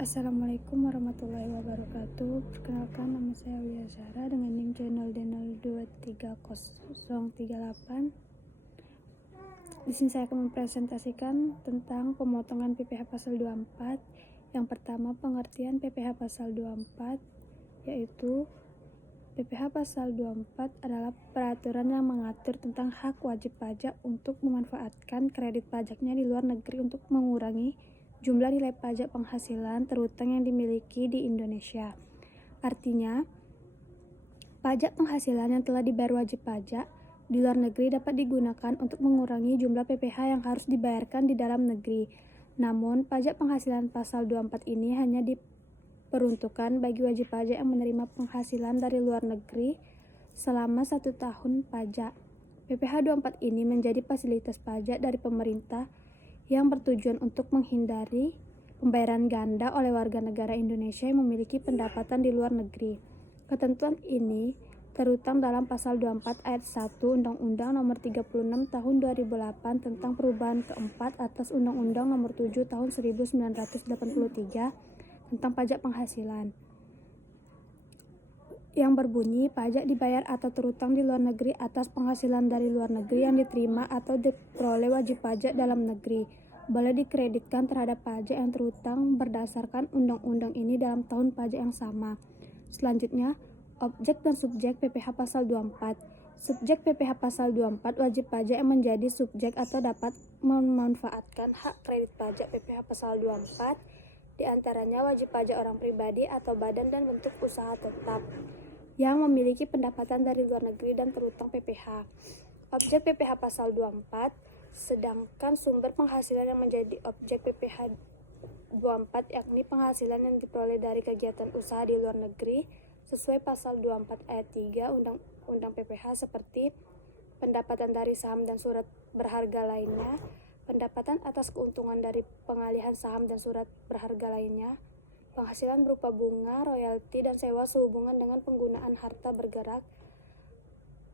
Assalamualaikum warahmatullahi wabarakatuh. Perkenalkan, nama saya Wia Zahra dengan NIM channel Denal23038. Di sini saya akan mempresentasikan tentang pemotongan PPh pasal 24. Yang pertama, pengertian PPh pasal 24, yaitu PPh pasal 24 adalah peraturan yang mengatur tentang hak wajib pajak untuk memanfaatkan kredit pajaknya di luar negeri untuk mengurangi jumlah nilai pajak penghasilan terutang yang dimiliki di Indonesia. Artinya, pajak penghasilan yang telah dibayar wajib pajak di luar negeri dapat digunakan untuk mengurangi jumlah PPh yang harus dibayarkan di dalam negeri. Namun, pajak penghasilan pasal 24 ini hanya diperuntukkan bagi wajib pajak yang menerima penghasilan dari luar negeri selama 1 tahun pajak. PPh 24 ini menjadi fasilitas pajak dari pemerintah yang bertujuan untuk menghindari pembayaran ganda oleh warga negara Indonesia yang memiliki pendapatan di luar negeri. Ketentuan ini terutang dalam pasal 24 ayat 1 Undang-Undang Nomor 36 Tahun 2008 tentang perubahan keempat atas Undang-Undang Nomor 7 Tahun 1983 tentang pajak penghasilan, yang berbunyi pajak dibayar atau terutang di luar negeri atas penghasilan dari luar negeri yang diterima atau diperoleh wajib pajak dalam negeri boleh dikreditkan terhadap pajak yang terutang berdasarkan undang-undang ini dalam tahun pajak yang sama. Selanjutnya, objek dan subjek PPh pasal 24. Subjek PPh pasal 24 wajib pajak yang menjadi subjek atau dapat memanfaatkan hak kredit pajak PPh pasal 24, diantaranya wajib pajak orang pribadi atau badan dan bentuk usaha tetap yang memiliki pendapatan dari luar negeri dan terutang PPh. Objek PPh pasal 24, sedangkan sumber penghasilan yang menjadi objek PPh 24 yakni penghasilan yang diperoleh dari kegiatan usaha di luar negeri sesuai pasal 24 ayat 3 Undang-Undang PPh seperti pendapatan dari saham dan surat berharga lainnya, pendapatan atas keuntungan dari pengalihan saham dan surat berharga lainnya, penghasilan berupa bunga, royalti, dan sewa sehubungan dengan penggunaan harta bergerak,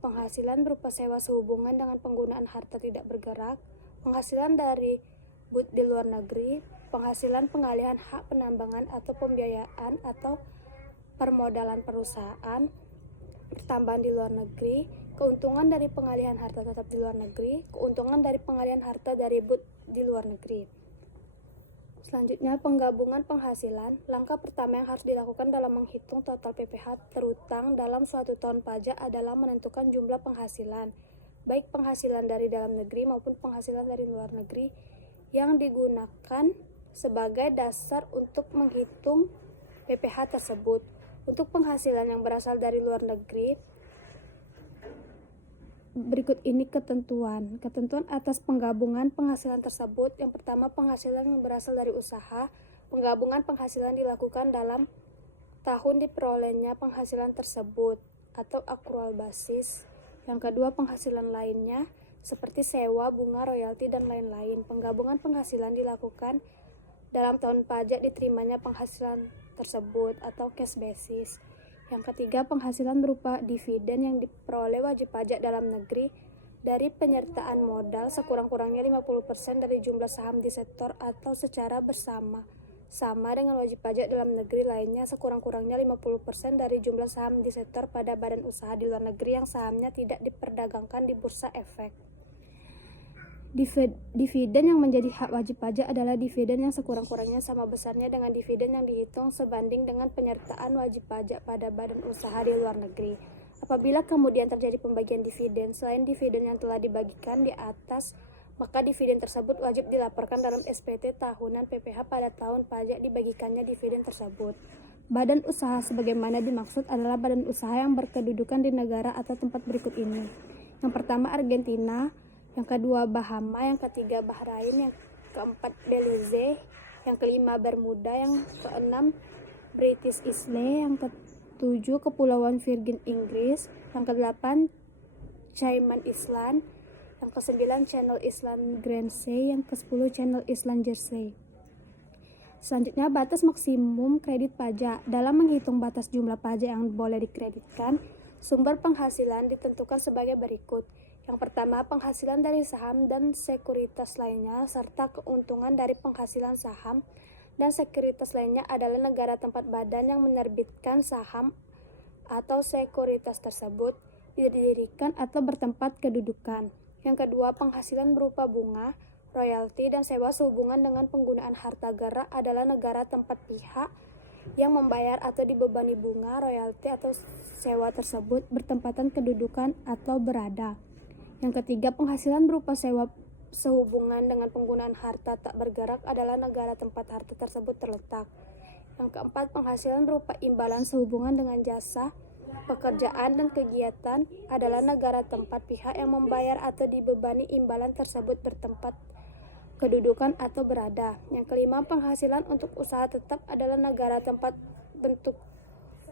penghasilan berupa sewa sehubungan dengan penggunaan harta tidak bergerak, penghasilan dari but di luar negeri, penghasilan pengalihan hak penambangan atau pembiayaan atau permodalan perusahaan, pertambahan di luar negeri, keuntungan dari pengalihan harta tetap di luar negeri, keuntungan dari pengalihan harta dari but di luar negeri. Selanjutnya, penggabungan penghasilan. Langkah pertama yang harus dilakukan dalam menghitung total PPh terutang dalam suatu tahun pajak adalah menentukan jumlah penghasilan, baik penghasilan dari dalam negeri maupun penghasilan dari luar negeri, yang digunakan sebagai dasar untuk menghitung PPh tersebut. Untuk penghasilan yang berasal dari luar negeri, berikut ini ketentuan atas penggabungan penghasilan tersebut. Yang pertama, penghasilan yang berasal dari usaha. Penggabungan penghasilan dilakukan dalam tahun diperolehnya penghasilan tersebut atau akrual basis. Yang kedua, penghasilan lainnya seperti sewa, bunga, royalti, dan lain-lain. Penggabungan penghasilan dilakukan dalam tahun pajak diterimanya penghasilan tersebut atau cash basis. Yang ketiga, penghasilan berupa dividen yang diperoleh wajib pajak dalam negeri dari penyertaan modal sekurang-kurangnya 50% dari jumlah saham di sektor atau secara bersama sama dengan wajib pajak dalam negeri lainnya sekurang-kurangnya 50% dari jumlah saham di sektor pada badan usaha di luar negeri yang sahamnya tidak diperdagangkan di bursa efek. Dividen yang menjadi hak wajib pajak adalah dividen yang sekurang-kurangnya sama besarnya dengan dividen yang dihitung sebanding dengan penyertaan wajib pajak pada badan usaha di luar negeri. Apabila kemudian terjadi pembagian dividen selain dividen yang telah dibagikan di atas, maka dividen tersebut wajib dilaporkan dalam SPT tahunan PPh pada tahun pajak dibagikannya dividen tersebut. Badan usaha sebagaimana dimaksud adalah badan usaha yang berkedudukan di negara atau tempat berikut ini. Yang pertama, Argentina. Yang kedua, Bahama. Yang ketiga, Bahrain. Yang keempat, Belize. Yang kelima, Bermuda. Yang keenam, British Isles. Yang ketujuh, Kepulauan Virgin Inggris. Yang kedelapan, Cayman Island. Yang kesembilan, Channel Island Guernsey. Yang kesepuluh, Channel Island Jersey. Selanjutnya, batas maksimum kredit pajak. Dalam menghitung batas jumlah pajak yang boleh dikreditkan, sumber penghasilan ditentukan sebagai berikut. Yang pertama, penghasilan dari saham dan sekuritas lainnya, serta keuntungan dari penghasilan saham dan sekuritas lainnya adalah negara tempat badan yang menerbitkan saham atau sekuritas tersebut didirikan atau bertempat kedudukan. Yang kedua, penghasilan berupa bunga, royalti, dan sewa sehubungan dengan penggunaan harta gerak adalah negara tempat pihak yang membayar atau dibebani bunga, royalti, atau sewa tersebut bertempatan kedudukan atau berada. Yang ketiga, penghasilan berupa sewa sehubungan dengan penggunaan harta tak bergerak adalah negara tempat harta tersebut terletak. Yang keempat, penghasilan berupa imbalan sehubungan dengan jasa, pekerjaan, dan kegiatan adalah negara tempat pihak yang membayar atau dibebani imbalan tersebut bertempat kedudukan atau berada. Yang kelima, penghasilan untuk usaha tetap adalah negara tempat bentuk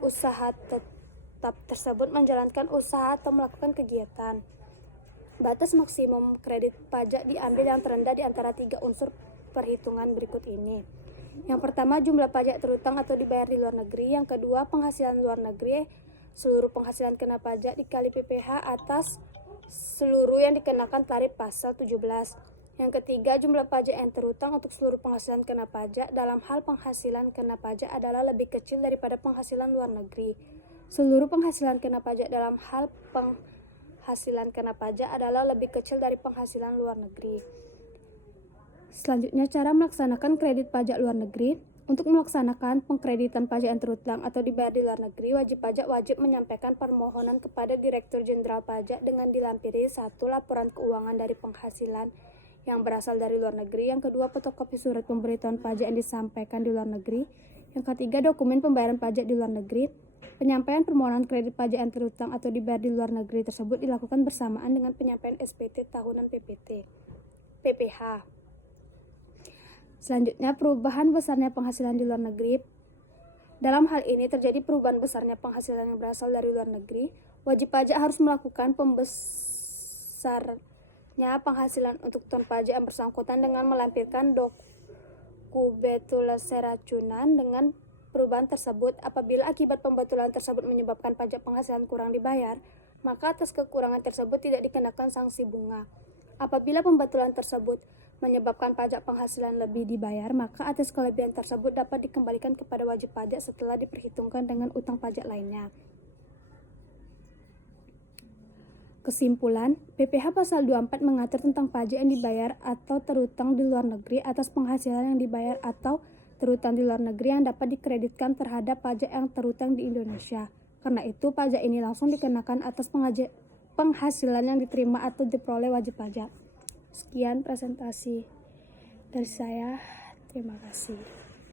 usaha tetap tersebut menjalankan usaha atau melakukan kegiatan. Batas maksimum kredit pajak diambil yang terendah di antara 3 unsur perhitungan berikut ini. Yang pertama, jumlah pajak terutang atau dibayar di luar negeri. Yang kedua, penghasilan luar negeri. Seluruh penghasilan kena pajak dikali PPh atas seluruh yang dikenakan tarif pasal 17. Yang ketiga, jumlah pajak yang terutang untuk seluruh penghasilan kena pajak dalam hal penghasilan kena pajak adalah lebih kecil daripada penghasilan luar negeri. Seluruh penghasilan kena pajak dalam hal penghasilan kena pajak adalah lebih kecil dari penghasilan luar negeri. Selanjutnya, cara melaksanakan kredit pajak luar negeri. Untuk melaksanakan pengkreditan pajak yang terutang atau dibayar di luar negeri, wajib pajak wajib menyampaikan permohonan kepada Direktur Jenderal Pajak dengan dilampiri 1. Laporan keuangan dari penghasilan yang berasal dari luar negeri. Yang kedua, fotokopi surat pemberitahuan pajak yang disampaikan di luar negeri. Yang ketiga, dokumen pembayaran pajak di luar negeri. Penyampaian permohonan kredit pajak yang terutang atau dibayar di luar negeri tersebut dilakukan bersamaan dengan penyampaian SPT tahunan PPh. Selanjutnya, perubahan besarnya penghasilan di luar negeri. Dalam hal ini terjadi perubahan besarnya penghasilan yang berasal dari luar negeri, wajib pajak harus melakukan pembesarnya penghasilan untuk ton pajak yang bersangkutan dengan melampirkan dokubetulaseracunan dengan perubahan tersebut. Apabila akibat pembetulan tersebut menyebabkan pajak penghasilan kurang dibayar, maka atas kekurangan tersebut tidak dikenakan sanksi bunga. Apabila pembetulan tersebut menyebabkan pajak penghasilan lebih dibayar, maka atas kelebihan tersebut dapat dikembalikan kepada wajib pajak setelah diperhitungkan dengan utang pajak lainnya. Kesimpulan, PPh pasal 24 mengatur tentang pajak yang dibayar atau terutang di luar negeri atas penghasilan yang dibayar atau terutang di luar negeri yang dapat dikreditkan terhadap pajak yang terutang di Indonesia. Karena itu, pajak ini langsung dikenakan atas penghasilan yang diterima atau diperoleh wajib pajak. Sekian presentasi dari saya. Terima kasih.